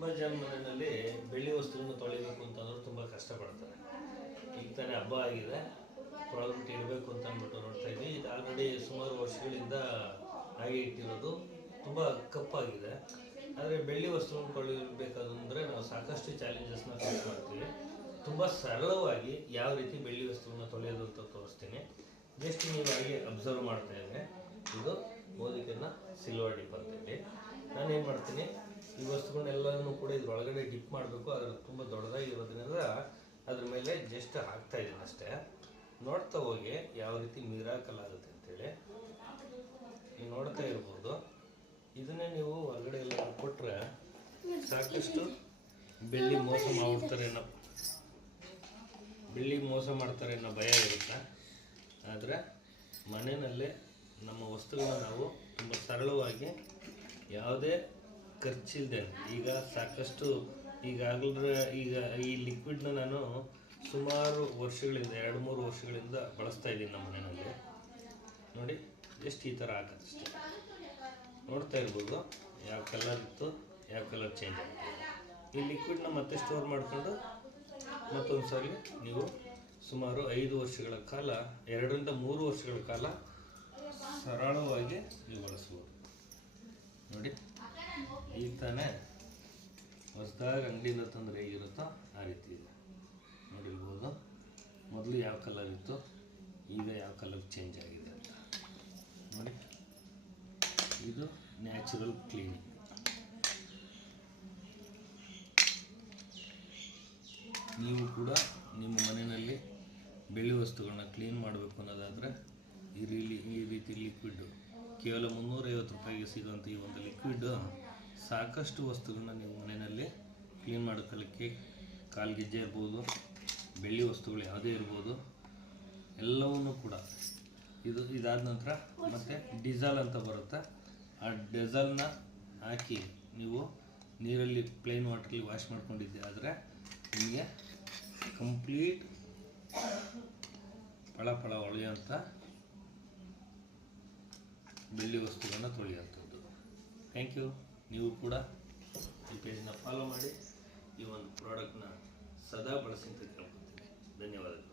ತುಂಬ ಜನ ಮನೆಯಲ್ಲಿ ಬೆಳ್ಳಿ ವಸ್ತುವನ್ನು ತೊಳಿಬೇಕು ಅಂತಂದ್ರೆ ತುಂಬ ಕಷ್ಟಪಡ್ತಾರೆ. ಈಗ ತಾನೇ ಹಬ್ಬ ಆಗಿದೆ, ತೊಳೆದ್ಬಿಟ್ಟು ಇಡಬೇಕು ಅಂತ ಅಂದ್ಬಿಟ್ಟು ನೋಡ್ತಾ ಇದ್ವಿ. ಇದು ಆಲ್ರೆಡಿ ಸುಮಾರು ವರ್ಷಗಳಿಂದ ಹಾಗೆ ಇಟ್ಟಿರೋದು ತುಂಬ ಕಪ್ಪಾಗಿದೆ. ಆದರೆ ಬೆಳ್ಳಿ ವಸ್ತುವನ್ನು ತೊಳಿಬೇಕಾದಂದರೆ ನಾವು ಸಾಕಷ್ಟು ಚಾಲೆಂಜಸ್ನ ಫೇಸ್ ಮಾಡ್ತೀವಿ. ತುಂಬ ಸರಳವಾಗಿ ಯಾವ ರೀತಿ ಬೆಳ್ಳಿ ವಸ್ತುವನ್ನು ತೊಳೆಯೋದು ಅಂತ ತೋರಿಸ್ತೀನಿ. ಜಸ್ಟ್ ನೀವು ಹಾಗೆ ಅಬ್ಸರ್ವ್ ಮಾಡ್ತಾ ಇದ್ದರೆ ಇದು ಮೋದಿಕನ್ನ ಸಿಲ್ವರ್ ಡಿಪ್ ಅಂತೇಳಿ. ನಾನೇನು ಮಾಡ್ತೀನಿ, ಈ ವಸ್ತುಗಳನ್ನೆಲ್ಲನೂ ಕೂಡ ಇದ್ರೊಳಗಡೆ ಡಿಪ್ ಮಾಡಬೇಕು. ಅದ್ರ ತುಂಬ ದೊಡ್ಡದಾಗಿರೋದ್ರಿಂದ ಅದ್ರ ಮೇಲೆ ಜಸ್ಟ್ ಹಾಕ್ತಾ ಇದ್ದೀನಿ ಅಷ್ಟೇ. ನೋಡ್ತಾ ಹೋಗಿ ಯಾವ ರೀತಿ ಮಿರಾಕಲ್ ಆಗುತ್ತೆ ಅಂತೇಳಿ. ನೀವು ನೋಡ್ತಾ ಇರ್ಬೋದು. ಇದನ್ನೇ ನೀವು ಹೊರಗಡೆ ಎಲ್ಲ ಕೊಟ್ಟರೆ ಸಾಕಷ್ಟು ಬೆಳ್ಳಿ ಮೋಸ ಮಾಡ್ತಾರೆ ಅನ್ನೋ ಭಯ ಇರುತ್ತೆ. ಆದರೆ ಮನೆಯಲ್ಲೇ ನಮ್ಮ ವಸ್ತುಗಳನ್ನ ನಾವು ತುಂಬ ಸರಳವಾಗಿ ಯಾವುದೇ ಖರ್ಚಿಲ್ಲದೆ, ಈಗ ಸಾಕಷ್ಟು ಈಗ ಈ ಲಿಕ್ವಿಡ್ನ ನಾನು ಸುಮಾರು ವರ್ಷಗಳಿಂದ 2-3 ವರ್ಷಗಳಿಂದ ಬಳಸ್ತಾ ಇದ್ದೀನಿ ನಮ್ಮ ಮನೆಯಲ್ಲಿ. ನೋಡಿ, ಎಷ್ಟು ಈ ಥರ ಹಾಕೋದಷ್ಟೇ. ನೋಡ್ತಾ ಇರ್ಬೋದು ಯಾವ ಕಲರ್ ಇತ್ತು, ಯಾವ ಕಲರ್ ಚೇಂಜ್ ಆಗುತ್ತೆ. ಈ ಲಿಕ್ವಿಡ್ನ ಮತ್ತೆ ಸ್ಟೋರ್ ಮಾಡಿಕೊಂಡು ಮತ್ತೊಂದು ಸಾರಿ ನೀವು ಸುಮಾರು 5 ವರ್ಷಗಳ ಕಾಲ, 2-3 ವರ್ಷಗಳ ಕಾಲ ಸರಳವಾಗಿ ನೀವು ಬಳಸ್ಬೋದು. ನೋಡಿ, ಈಗ ತಾನೇ ಹೊಸದಾಗಿ ಅಂಗಡಿಯಿಂದ ತಂದರೆ ಹೇಗಿರುತ್ತೋ ಆ ರೀತಿ ಇದೆ. ನೋಡಿರ್ಬೋದು ಮೊದಲು ಯಾವ ಕಲರ್ ಇತ್ತು, ಈಗ ಯಾವ ಕಲರ್ ಚೇಂಜ್ ಆಗಿದೆ ಅಂತ ನೋಡಿ. ಇದು ನ್ಯಾಚುರಲ್ ಕ್ಲೀನಿಂಗ್. ನೀವು ಕೂಡ ನಿಮ್ಮ ಮನೆಯಲ್ಲಿ ಬೆಳ್ಳಿ ವಸ್ತುಗಳನ್ನ ಕ್ಲೀನ್ ಮಾಡಬೇಕು ಅನ್ನೋದಾದರೆ ಈ ರೀತಿ ಲಿಕ್ವಿಡ್ಡು ಕೇವಲ 350 ರೂಪಾಯಿಗೆ ಸಿಗೋಂಥ ಈ ಒಂದು ಲಿಕ್ವಿಡ್ಡು ಸಾಕಷ್ಟು ವಸ್ತುಗಳನ್ನ ನೀವು ಮನೆಯಲ್ಲಿ ಕ್ಲೀನ್ ಮಾಡ್ಕೊಳ್ಳಿಕ್ಕೆ, ಕಾಲ್ಗೆಜ್ಜೆ ಇರ್ಬೋದು, ಬೆಳ್ಳಿ ವಸ್ತುಗಳು ಯಾವುದೇ ಇರ್ಬೋದು, ಎಲ್ಲವನ್ನೂ ಕೂಡ ಇದಾದ ನಂತರ ಮತ್ತು ಡಿಸಾಲ್ ಅಂತ ಬರುತ್ತೆ. ಆ ಡಿಸಾಲ್ನ ಹಾಕಿ ನೀವು ನೀರಲ್ಲಿ ಪ್ಲೇನ್ ವಾಟ್ರಲ್ಲಿ ವಾಶ್ ಮಾಡ್ಕೊಂಡಿದ್ದೆ ಆದರೆ ನಿಮಗೆ ಕಂಪ್ಲೀಟ್ ಫಳ ಹೊಳೆಯೋಂಥ ಬೆಳ್ಳಿ ವಸ್ತುಗಳನ್ನ ತೊಳೆಯುವಂಥದ್ದು. Thank you. ನೀವು ಕೂಡ ಈ ಪೇಜನ್ನ ಫಾಲೋ ಮಾಡಿ ಈ ಒಂದು ಪ್ರಾಡಕ್ಟ್ನ ಸದಾ ಬಳಸಿ ಅಂತ ಕೇಳ್ಕೊತೀನಿ. ಧನ್ಯವಾದಗಳು.